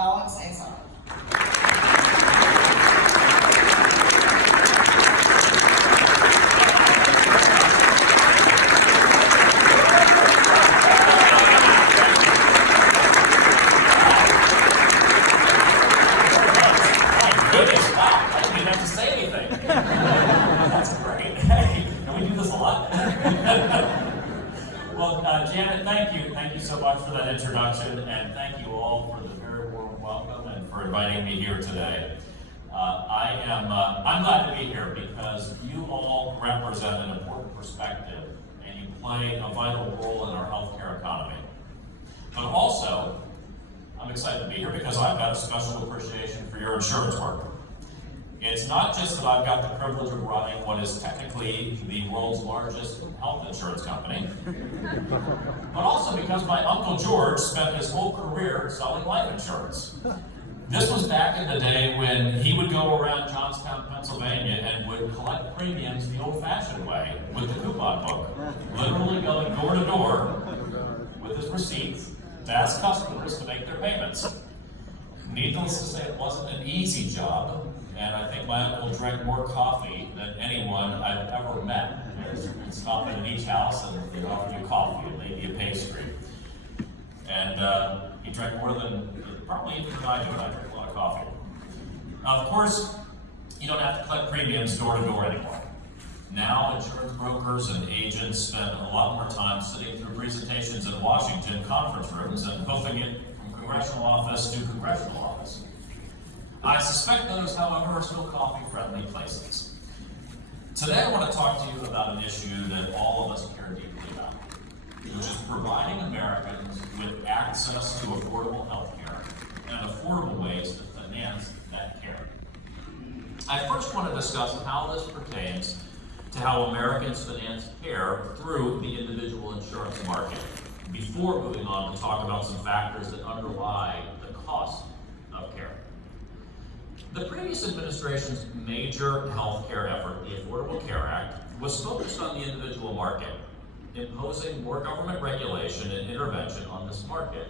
Azar. Goodness, wow, I didn't even have to say anything. That's great. Hey, can we do this a lot? Well, Janet, thank you. Thank you so much for that introduction, and thank you all for the very warm welcome and for inviting me here today. I'm glad to be here because you all represent an important perspective, and you play a vital role in our healthcare economy. But also, I'm excited to be here because I've got a special appreciation for your insurance work. It's not just that I've got the privilege of running what is technically the world's largest health insurance company, but also because my Uncle George spent his whole career selling life insurance. This was back in the day when he would go around Johnstown, Pennsylvania and would collect premiums the old-fashioned way with the coupon book, literally going door to door with his receipts to ask customers to make their payments. Needless to say, it wasn't an easy job, and I think my uncle drank more coffee than anyone I've ever met. You'd stop in each house and they'd offer you coffee and maybe a pastry. And he drank more than probably even I do, and I drink a lot of coffee. Now, of course, you don't have to collect premiums door to door anymore. Now, insurance brokers and agents spend a lot more time sitting through presentations in Washington conference rooms and hoofing it from congressional office to congressional office. I suspect those, however, are still coffee-friendly places. Today, I want to talk to you about an issue that all of us care deeply about, which is providing Americans with access to affordable health care and affordable ways to finance that care. I first want to discuss how this pertains to how Americans finance care through the individual insurance market, before moving on to talk about some factors that underlie the cost of care. The previous administration's major health care effort, the Affordable Care Act, was focused on the individual market, imposing more government regulation and intervention on this market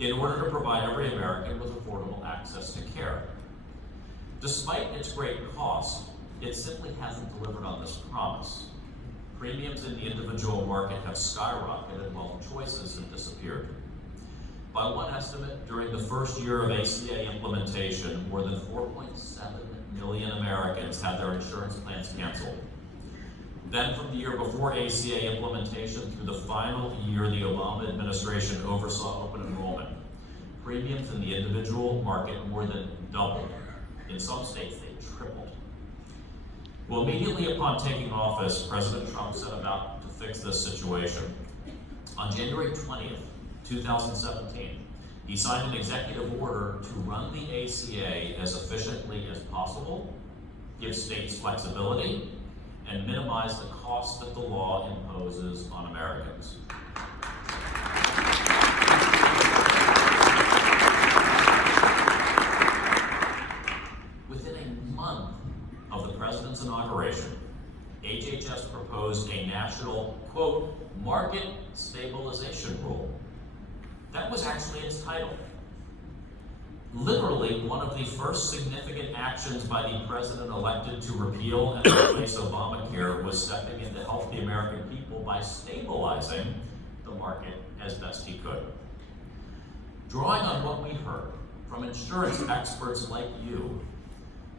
in order to provide every American with affordable access to care. Despite its great cost, it simply hasn't delivered on this promise. Premiums in the individual market have skyrocketed while choices have disappeared. By one estimate, during the first year of ACA implementation, more than 4.7 million Americans had their insurance plans canceled. Then from the year before ACA implementation through the final year the Obama administration oversaw open enrollment, premiums in the individual market more than doubled. In some states, they tripled. Well, immediately upon taking office, President Trump set about to fix this situation. On January 20th, 2017, he signed an executive order to run the ACA as efficiently as possible, give states flexibility, and minimize the cost that the law imposes on Americans. Within a month of the president's inauguration, HHS proposed a national, quote, market stabilization rule. That was actually its title. Literally, one of the first significant actions by the president elected to repeal and replace Obamacare was stepping in to help the American people by stabilizing the market as best he could. Drawing on what we heard from insurance experts like you,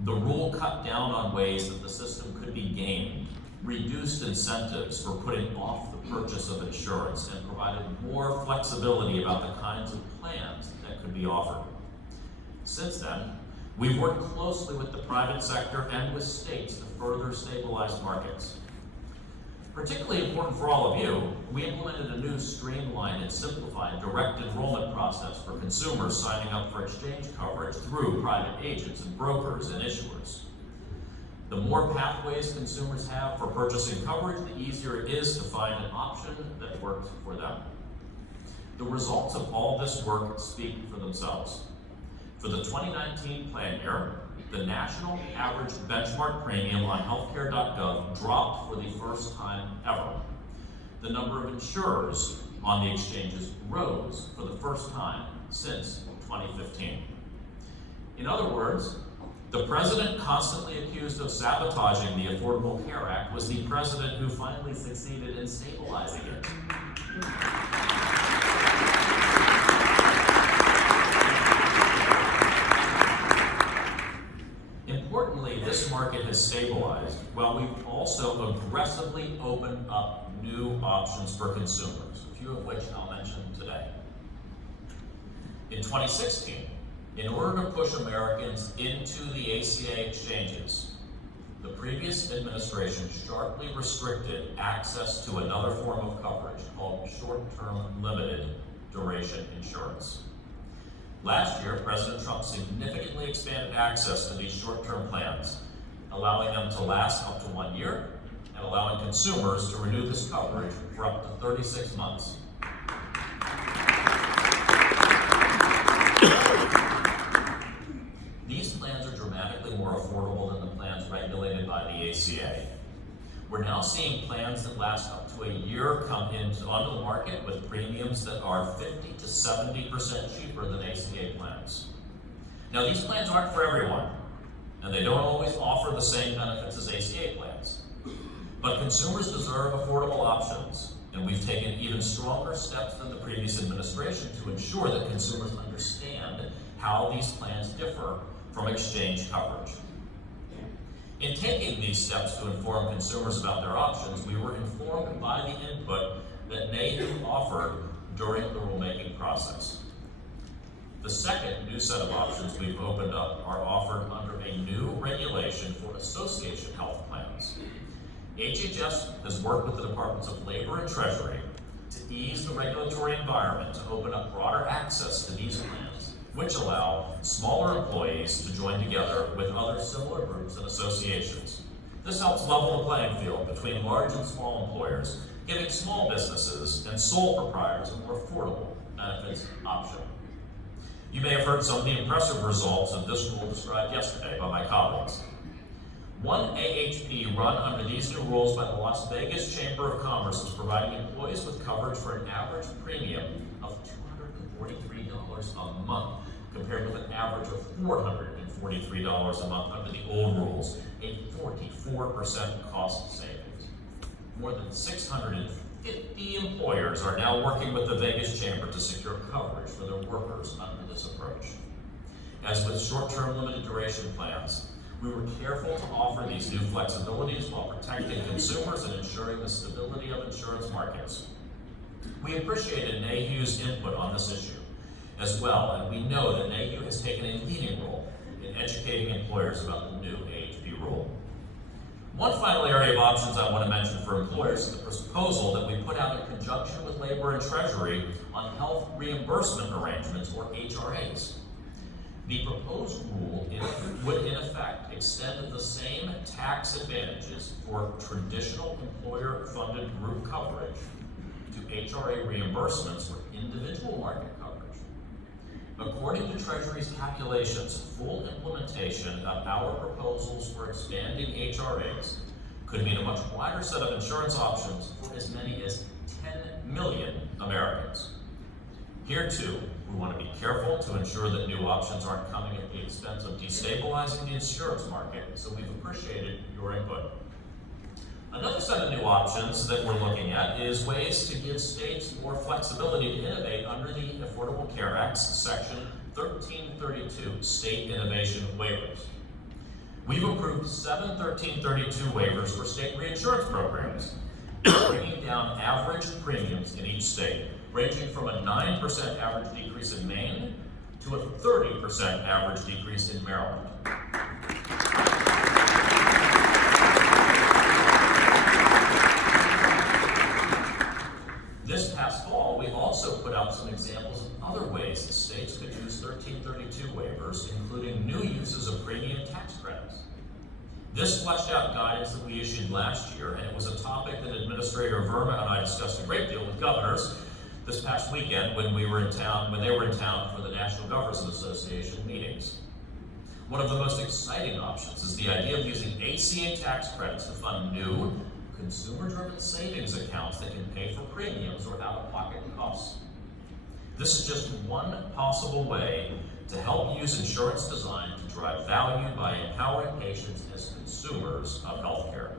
the rule cut down on ways that the system could be gamed, reduced incentives for putting off the purchase of insurance, and provided more flexibility about the kinds of plans that could be offered. Since then, we've worked closely with the private sector and with states to further stabilize markets. Particularly important for all of you, we implemented a new streamlined and simplified direct enrollment process for consumers signing up for exchange coverage through private agents and brokers and issuers. The more pathways consumers have for purchasing coverage, the easier it is to find an option that works for them. The results of all this work speak for themselves. For the 2019 plan year, the national average benchmark premium on healthcare.gov dropped for the first time ever. The number of insurers on the exchanges rose for the first time since 2015. In other words, the president constantly accused of sabotaging the Affordable Care Act was the president who finally succeeded in stabilizing it. Importantly, this market has stabilized while we've also aggressively opened up new options for consumers, a few of which I'll mention today. In 2016, in order to push Americans into the ACA exchanges, the previous administration sharply restricted access to another form of coverage called short-term limited duration insurance. Last year, President Trump significantly expanded access to these short-term plans, allowing them to last up to 1 year and allowing consumers to renew this coverage for up to 36 months. These plans are dramatically more affordable than the plans regulated by the ACA. We're now seeing plans that last up to a year come onto the market with premiums that are 50 to 70% cheaper than ACA plans. Now, these plans aren't for everyone, and they don't always offer the same benefits as ACA plans. But consumers deserve affordable options, and we've taken even stronger steps than the previous administration to ensure that consumers understand how these plans differ from exchange coverage. In taking these steps to inform consumers about their options, we were informed by the input that NAHU offered during the rulemaking process. The second new set of options we've opened up are offered under a new regulation for association health plans. HHS has worked with the Departments of Labor and Treasury to ease the regulatory environment to open up broader access to these plans, which allow smaller employees to join together with other similar groups and associations. This helps level the playing field between large and small employers, giving small businesses and sole proprietors a more affordable benefits option. You may have heard some of the impressive results of this rule described yesterday by my colleagues. One AHP run under these new rules by the Las Vegas Chamber of Commerce is providing employees with coverage for an average premium of $243 a month, compared with an average of $443 a month under the old rules, a 44% cost savings. More than 650 employers are now working with the Vegas Chamber to secure coverage for their workers under this approach. As with short-term limited duration plans, we were careful to offer these new flexibilities while protecting consumers and ensuring the stability of insurance markets. We appreciated NAHU's input on this issue as well, and we know that NAHU has taken a leading role in educating employers about the new AHP rule. One final area of options I want to mention for employers is the proposal that we put out in conjunction with Labor and Treasury on health reimbursement arrangements, or HRAs. The proposed rule would in effect extend the same tax advantages for traditional employer-funded group coverage to HRA reimbursements for individual market coverage. According to Treasury's calculations, full implementation of our proposals for expanding HRAs could mean a much wider set of insurance options for as many as 10 million Americans. Here too, we want to be careful to ensure that new options aren't coming at the expense of destabilizing the insurance market, so we've appreciated your input. Another set of new options that we're looking at is ways to give states more flexibility to innovate under the Affordable Care Act's Section 1332 State Innovation Waivers. We've approved 7 1332 waivers for state reinsurance programs, bringing down average premiums in each state, ranging from a 9% average decrease in Maine to a 30% average decrease in Maryland. This past fall, we also put out some examples of other ways that states could use 1332 waivers, including new uses of premium tax credits. This fleshed out guidance that we issued last year, and it was a topic that Administrator Verma and I discussed a great deal with governors this past weekend when they were in town for the National Governors Association meetings. One of the most exciting options is the idea of using ACA tax credits to fund new, consumer-driven savings accounts that can pay for premiums or out-of-pocket costs. This is just one possible way to help use insurance design to drive value by empowering patients as consumers of healthcare.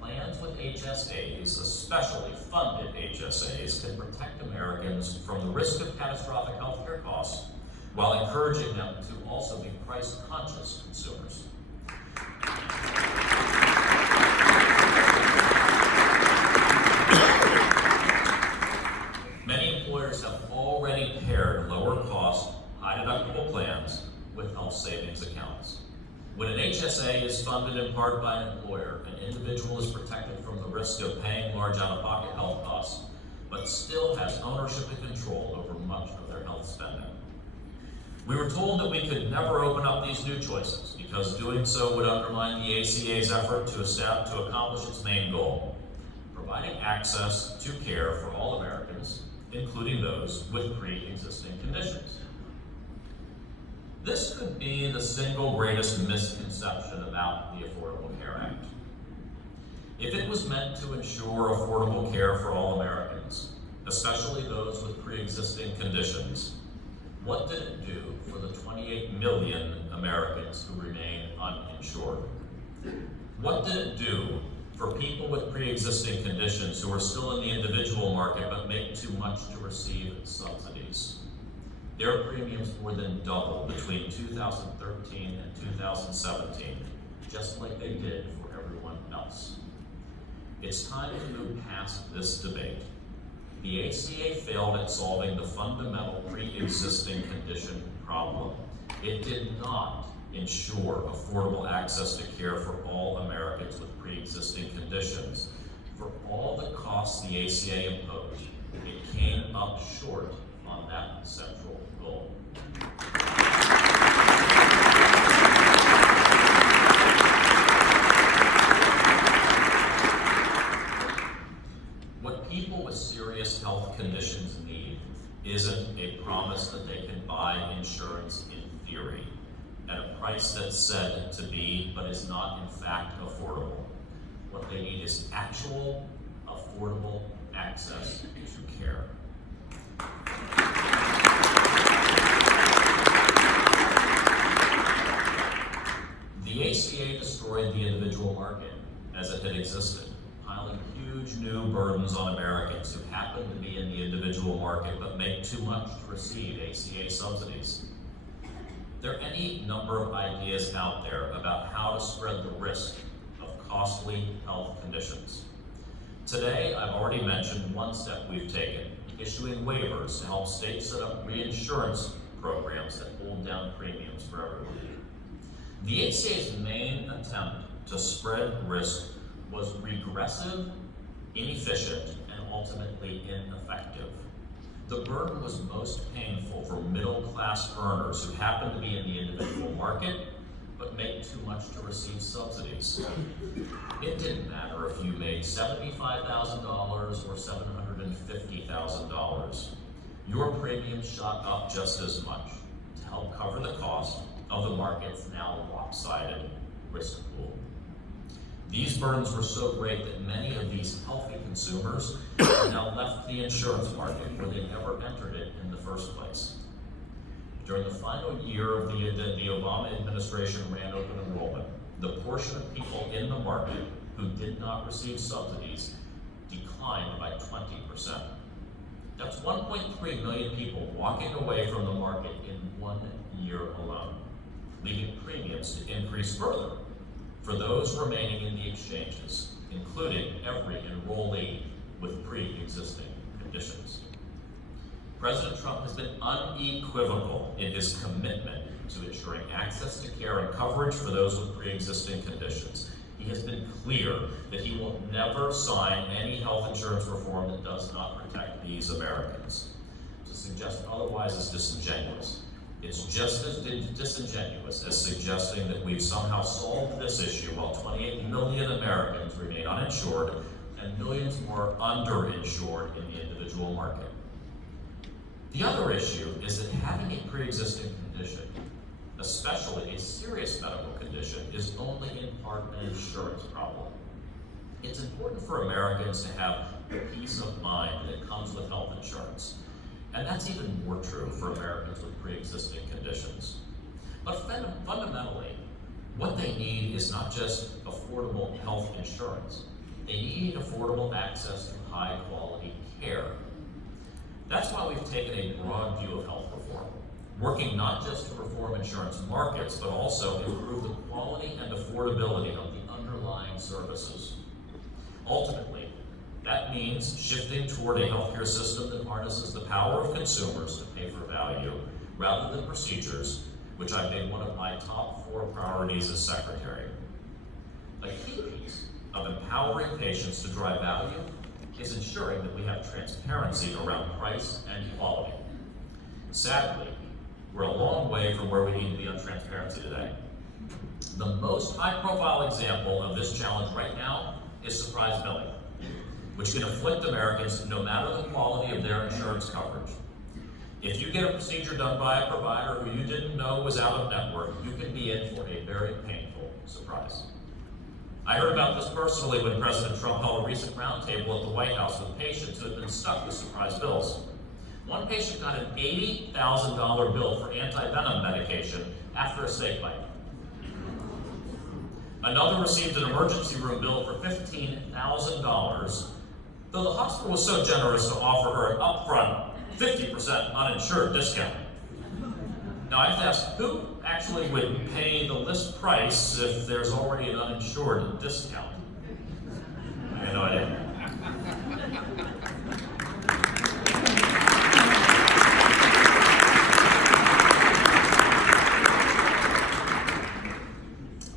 Plans with HSAs, especially funded HSAs, can protect Americans from the risk of catastrophic healthcare costs while encouraging them to also be price-conscious consumers. Many employers have already paired lower-cost, high-deductible plans with health savings accounts. When an HSA is funded in part by an employer, an individual is protected from the risk of paying large out-of-pocket health costs, but still has ownership and control over much of their health spending. We were told that we could never open up these new choices because doing so would undermine the ACA's effort to accomplish its main goal, providing access to care for all Americans, including those with pre-existing conditions. This could be the single greatest misconception about the Affordable Care Act. If it was meant to ensure affordable care for all Americans, especially those with pre-existing conditions, what did it do for the 28 million Americans who remain uninsured? What did it do for people with pre-existing conditions who are still in the individual market but make too much to receive subsidies? Their premiums more than doubled between 2013 and 2017, just like they did for everyone else. It's time to move past this debate. The ACA failed at solving the fundamental pre-existing condition problem. It did not ensure affordable access to care for all Americans with pre-existing conditions. For all the costs the ACA imposed, it came up short on that central goal. What people with serious health conditions need isn't a promise that they can buy insurance in theory at a price that's said to be, but is not in fact affordable. What they need is actual, affordable access to care. The ACA destroyed the individual market as it had existed, piling huge new burdens on Americans who happen to be in the individual market but make too much to receive ACA subsidies. There are any number of ideas out there about how to spread the risk of costly health conditions. Today, I've already mentioned one step we've taken, issuing waivers to help states set up reinsurance programs that hold down premiums for everyone. The ACA's main attempt to spread risk was regressive, inefficient, and ultimately ineffective. The burden was most painful for middle-class earners who happen to be in the individual market but make too much to receive subsidies. It didn't matter if you made $75,000 or $750,000. Your premium shot up just as much to help cover the cost of the market's now lopsided risk pool. These burdens were so great that many of these healthy consumers have now left the insurance market where they never entered it in the first place. During the final year of the Obama administration ran open enrollment, the portion of people in the market who did not receive subsidies declined by 20%. That's 1.3 million people walking away from the market in 1 year alone, leaving premiums to increase further for those remaining in the exchanges, including every enrollee with pre-existing conditions. President Trump has been unequivocal in his commitment to ensuring access to care and coverage for those with pre-existing conditions. He has been clear that he will never sign any health insurance reform that does not protect these Americans. To suggest otherwise is disingenuous. It's just as disingenuous as suggesting that we've somehow solved this issue while 28 million Americans remain uninsured and millions more underinsured in the individual market. The other issue is that having a pre-existing condition, especially a serious medical condition, is only in part an insurance problem. It's important for Americans to have the peace of mind that comes with health insurance. And that's even more true for Americans with pre-existing conditions. But fundamentally, what they need is not just affordable health insurance. They need affordable access to high-quality care. That's why we've taken a broad view of health reform, working not just to reform insurance markets, but also improve the quality and affordability of the underlying services. Ultimately, that means shifting toward a healthcare system that harnesses the power of consumers to pay for value rather than procedures, which I've made one of my top 4 priorities as secretary. A key piece of empowering patients to drive value is ensuring that we have transparency around price and quality. Sadly, we're a long way from where we need to be on transparency today. The most high-profile example of this challenge right now is surprise billing, which can afflict Americans no matter the quality of their insurance coverage. If you get a procedure done by a provider who you didn't know was out of network, you can be in for a very painful surprise. I heard about this personally when President Trump held a recent roundtable at the White House with patients who had been stuck with surprise bills. One patient got an $80,000 bill for anti-venom medication after a snake bite. Another received an emergency room bill for $15,000, though the hospital was so generous to offer her an upfront 50% uninsured discount. Now I have to ask, who actually would pay the list price if there's already an uninsured discount? I have no idea.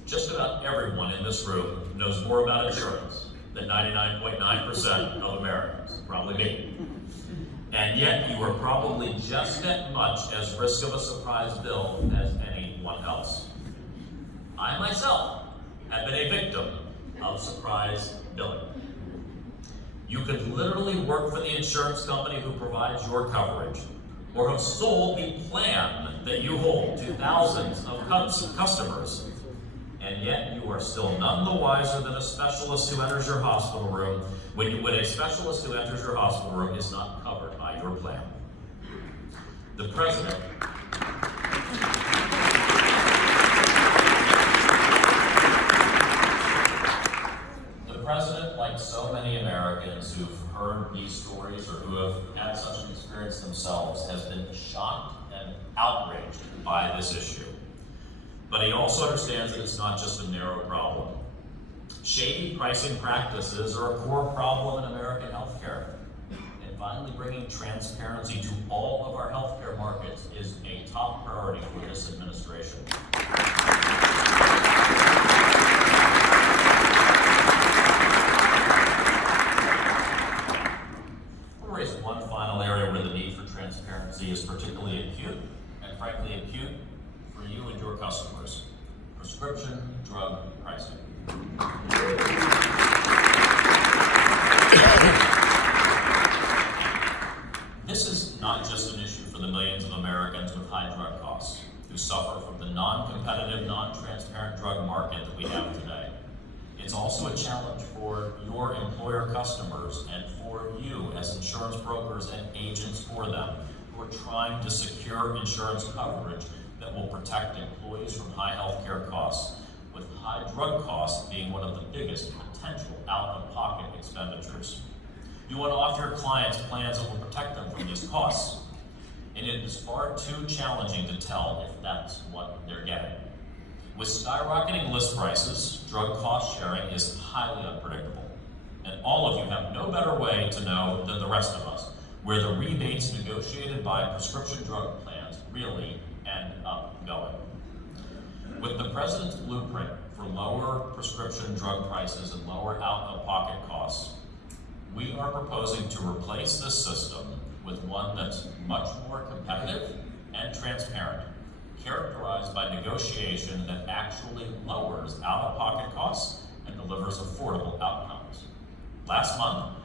Just about everyone in this room knows more about insurance than 99.9% of Americans, probably me. And yet you are probably just as much at risk of a surprise bill as anyone else. I myself have been a victim of surprise billing. You could literally work for the insurance company who provides your coverage, or have sold the plan that you hold to thousands of customers, and yet you are still none the wiser than a specialist who enters your hospital room when a specialist who enters your hospital room is not covered by your plan. The president like so many Americans who've heard these stories or who have had such an experience themselves, has been shocked and outraged by this issue. But he also understands that it's not just a narrow problem. Shady pricing practices are a core problem in American healthcare. And finally, bringing transparency to all of our healthcare markets is a top priority for this administration. I'll raise one final area where the need for transparency is particularly acute, and frankly acute for you and your customers: prescription drug pricing. This is not just an issue for the millions of Americans with high drug costs who suffer from the non-competitive, non-transparent drug market that we have today. It's also a challenge for your employer customers and for you as insurance brokers and agents for them who are trying to secure insurance coverage that will protect employees from high healthcare costs, with high drug costs being one of the biggest potential out-of-pocket expenditures. You want to offer your clients plans that will protect them from these costs, and it is far too challenging to tell if that's what they're getting. With skyrocketing list prices, drug cost sharing is highly unpredictable, and all of you have no better way to know than the rest of us where the rebates negotiated by prescription drug plans really end up going. With the President's blueprint for lower prescription drug prices and lower out-of-pocket costs, we are proposing to replace this system with one that's much more competitive and transparent, characterized by negotiation that actually lowers out-of-pocket costs and delivers affordable outcomes. Last month,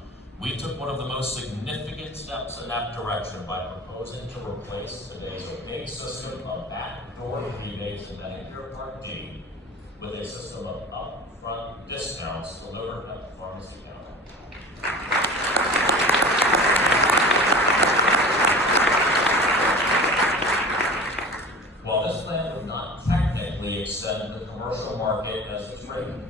we took one of the most significant steps in that direction by proposing to replace today's opaque system of backdoor rebates in Medicare Part D with a system of upfront discounts delivered at the pharmacy counter. would not technically extend the commercial market as it's written.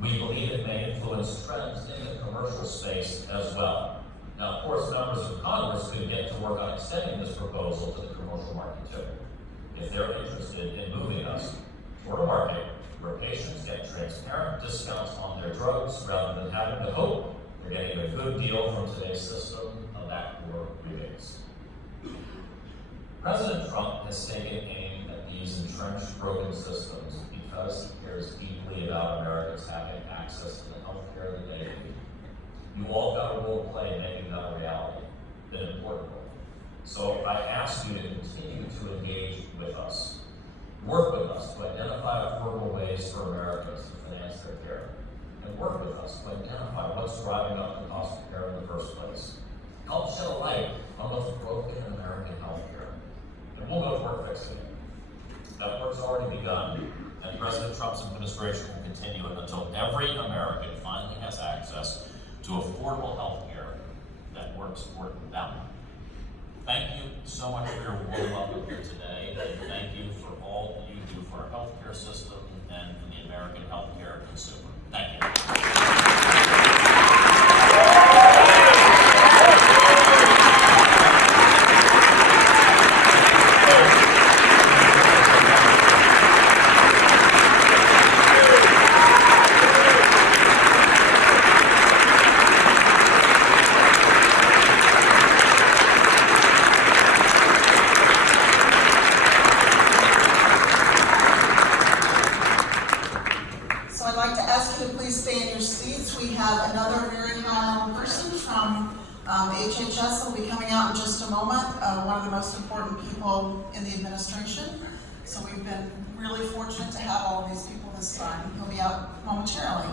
We believe it may influence trends in the commercial space as well. Now, of course, members of Congress could get to work on extending this proposal to the commercial market too, if they're interested in moving us toward a market where patients get transparent discounts on their drugs rather than having to hope they're getting a good deal from today's system of backdoor rebates. President Trump has taken aim at these entrenched, broken systems because he cares deeply about Americans having access to the health care that they need. You all got a role to play in making that a reality, an important role. So I ask you to continue to engage with us. Work with us to identify affordable ways for Americans to finance their care. And work with us to identify what's driving up the cost of care in the first place. Help shed a light on what's broken in American health care. And we'll go to work fixing it. That work's already begun, and President Trump's administration will continue it until every American finally has access to affordable health care that works for them. Thank you so much for your warm welcome here today, and thank you for all you do for our healthcare system and for the American healthcare consumer. Thank you. HHS will be coming out in just a moment, one of the most important people in the administration. So we've been really fortunate to have all of these people this time. He'll be out momentarily.